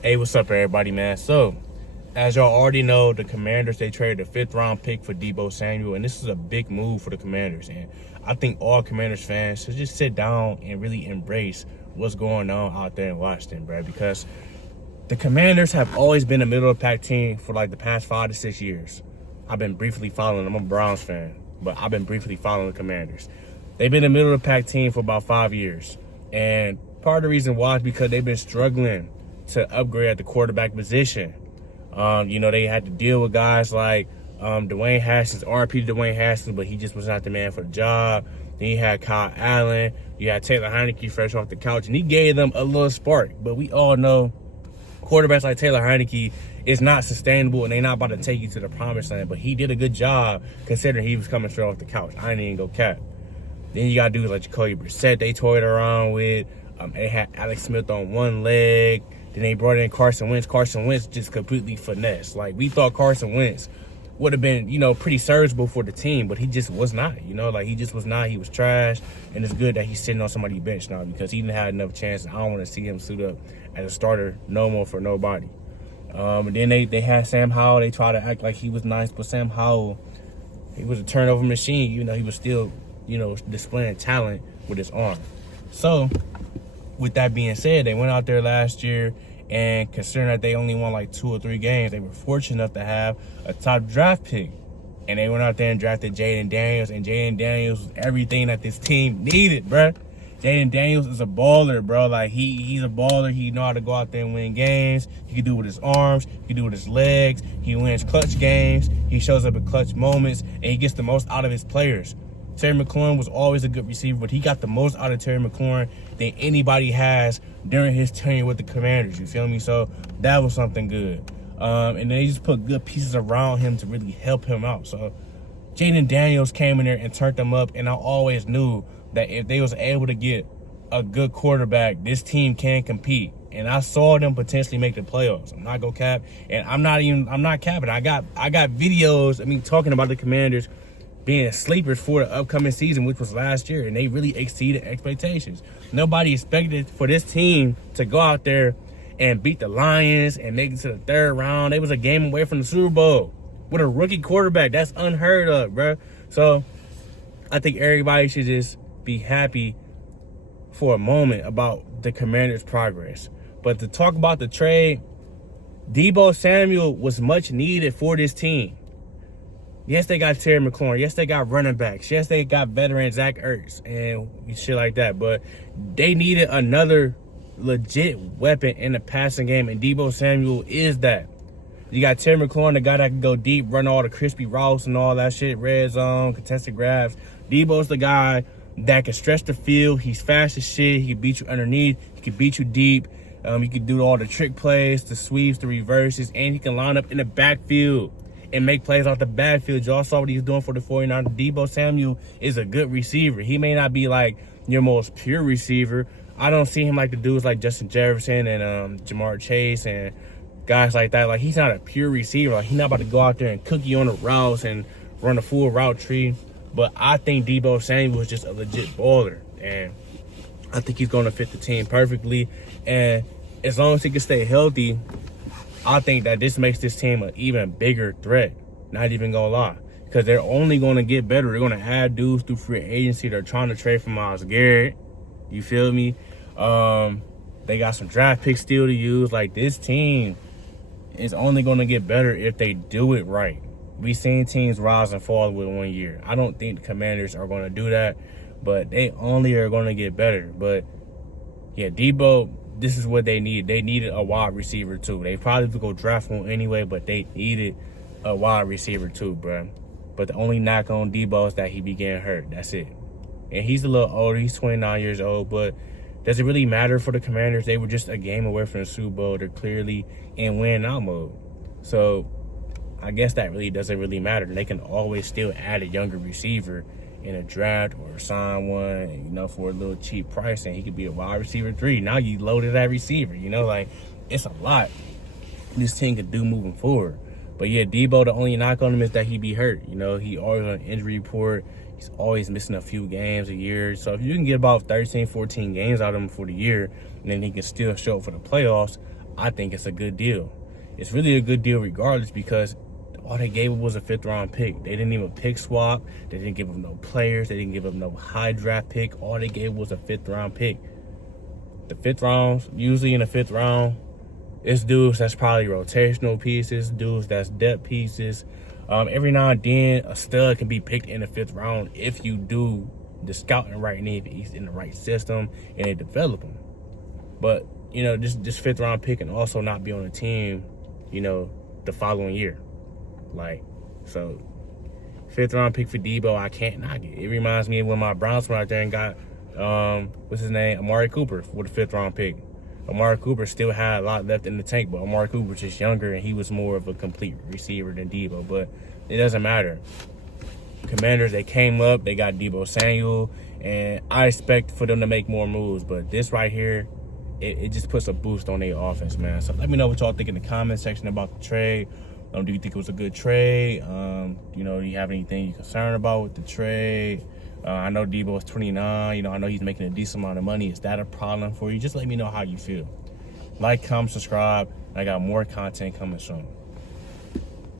Hey, what's up, everybody, man? So, as y'all already know, the Commanders, they traded a 5th-round pick for Deebo Samuel, and this is a big move for the Commanders. And I think all Commanders fans should just sit down and really embrace what's going on out there in Washington, bro, because the Commanders have always been a middle-of-the-pack team for like the past 5 to 6 years. I've been briefly following them. I'm a Browns fan, but I've been briefly following the Commanders. They've been a middle-of-the-pack team for about 5 years, and part of the reason why is because they've been struggling to upgrade at the quarterback position. They had to deal with guys like Dwayne Haskins, RP Dwayne Haskins, but he just was not the man for the job. Then you had Kyle Allen. You had Taylor Heineke fresh off the couch, and he gave them a little spark. But we all know quarterbacks like Taylor Heineke is not sustainable, and they're not about to take you to the promised land. But he did a good job considering he was coming straight off the couch. I ain't even go cap. Then you got dudes like Jacoby Brissett they toyed around with. They had Alex Smith on one leg. Then they brought in Carson Wentz. Carson Wentz just completely finessed. Like, we thought Carson Wentz would have been, pretty serviceable for the team, but he just was not. He just was not. He was trash, and it's good that he's sitting on somebody's bench now because he didn't have enough chances. I don't want to see him suit up as a starter no more for nobody. And then they had Sam Howell. They tried to act like he was nice, but Sam Howell, he was a turnover machine. He was still, displaying talent with his arm. So, with that being said, they went out there last year, and considering that they only won like 2 or 3 games, they were fortunate enough to have a top draft pick. And they went out there and drafted Jayden Daniels, and Jayden Daniels was everything that this team needed, bruh. Jayden Daniels is a baller, bro. Like, he's a baller. He know how to go out there and win games. He can do it with his arms. He can do it with his legs. He wins clutch games. He shows up at clutch moments, and he gets the most out of his players. Terry McLaurin was always a good receiver, but he got the most out of Terry McLaurin than anybody has during his tenure with the Commanders. You feel me? So that was something good. And they just put good pieces around him to really help him out. So Jayden Daniels came in there and turned them up, and I always knew that if they was able to get a good quarterback, this team can compete. And I saw them potentially make the playoffs. I'm not gonna cap, and I'm not capping. I got videos, talking about the Commanders being sleepers for the upcoming season, which was last year, and they really exceeded expectations. Nobody expected for this team to go out there and beat the Lions and make it to the 3rd round. They was a game away from the Super Bowl with a rookie quarterback. That's unheard of, bro. So I think everybody should just be happy for a moment about the Commanders' progress. But to talk about the trade, Deebo Samuel was much needed for this team. Yes, they got Terry McLaurin. Yes, they got running backs. Yes, they got veteran Zach Ertz and shit like that. But they needed another legit weapon in the passing game, and Deebo Samuel is that. You got Terry McLaurin, the guy that can go deep, run all the crispy routes and all that shit, red zone, contested grabs. Deebo's the guy that can stretch the field. He's fast as shit. He can beat you underneath. He can beat you deep. He can do all the trick plays, the sweeps, the reverses, and he can line up in the backfield and make plays out the backfield. Y'all saw what he was doing for the 49ers. Deebo Samuel is a good receiver. He may not be like your most pure receiver. I don't see him like the dudes like Justin Jefferson and Jamar Chase and guys like that. Like, he's not a pure receiver. Like, he's not about to go out there and cook you on the routes and run a full route tree. But I think Deebo Samuel is just a legit baller, and I think he's going to fit the team perfectly. And as long as he can stay healthy, I think that this makes this team an even bigger threat. Not even gonna lie, because they're only gonna get better. They're gonna add dudes through free agency. They're trying to trade for Myles Garrett. You feel me? They got some draft picks still to use. Like, this team is only gonna get better if they do it right. We've seen teams rise and fall with 1 year. I don't think the Commanders are gonna do that, but they only are gonna get better. But yeah, Deebo, this is what they need. They needed a wide receiver too. They probably would go draft one anyway, but they needed a wide receiver too, bro. But the only knock on Deebo is that he began hurt. That's it. And he's a little older. He's 29 years old, but does it really matter for the Commanders? They were just a game away from the Super Bowl. They're clearly in win-now mode. So I guess that really doesn't really matter. They can always still add a younger receiver in a draft or sign one, for a little cheap price, and he could be a wide receiver 3. Now you loaded that receiver, it's a lot this team could do moving forward. But yeah, Deebo, the only knock on him is that he be hurt. He always on an injury report. He's always missing a few games a year. So if you can get about 13, 14 games out of him for the year, and then he can still show up for the playoffs, I think it's a good deal. It's really a good deal regardless, because all they gave up was a 5th round pick. They didn't even pick swap. They didn't give up no players. They didn't give up no high draft pick. All they gave was a 5th round pick. The 5th rounds, usually in the 5th round, it's dudes that's probably rotational pieces, dudes that's depth pieces. Every now and then, a stud can be picked in the 5th round if you do the scouting right, and if he's in the right system and they develop him. But, you know, this 5th round pick can also not be on the team, you know, the following year. Like, so 5th round pick for Deebo, I can't knock it. It reminds me of when my Browns went out there and got, what's his name, Amari Cooper with a 5th round pick. Amari Cooper still had a lot left in the tank, but Amari Cooper's just younger and he was more of a complete receiver than Deebo. But it doesn't matter. Commanders, they came up, they got Deebo Samuel, and I expect for them to make more moves. But this right here, it just puts a boost on their offense, man. So let me know what y'all think in the comment section about the trade. Do you think it was a good trade? You know, do you have anything you're concerned about with the trade? I know Deebo is 29. You know, I know he's making a decent amount of money. Is that a problem for you? Just let me know how you feel. Like, comment, subscribe. I got more content coming soon.